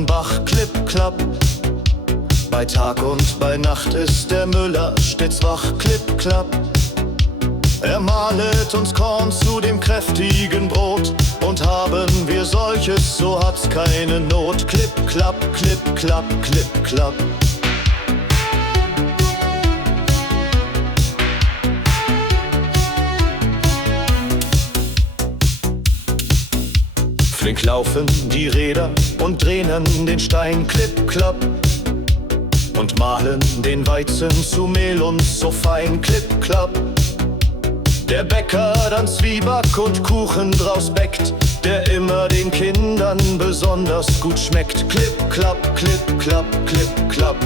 Offenbach, klipp, klapp. Bei Tag und bei Nacht ist der Müller stets wach, klipp, klapp. Er mahlet uns Korn zu dem kräftigen Brot, und haben wir solches, so hat's keine Not, klipp, klapp, klipp, klapp, klipp, klapp. Flink laufen die Räder und drehen den Stein, klipp, klapp. Und mahlen den Weizen zu Mehl und so fein, klipp, klapp. Der Bäcker dann Zwieback und Kuchen draus bäckt, der immer den Kindern besonders gut schmeckt, klipp, klapp, klipp, klapp, klipp, klapp.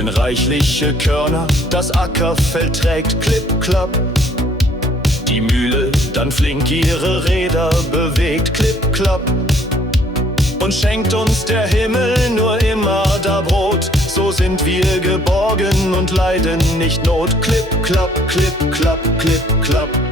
Wenn reichliche Körner das Ackerfeld trägt, klipp, klapp. Die Mühle dann flink ihre Räder bewegt, klipp, klapp. Und schenkt uns der Himmel nur immer da Brot, so sind wir geborgen und leiden nicht Not, klipp, klapp, klipp, klapp, klipp, klapp.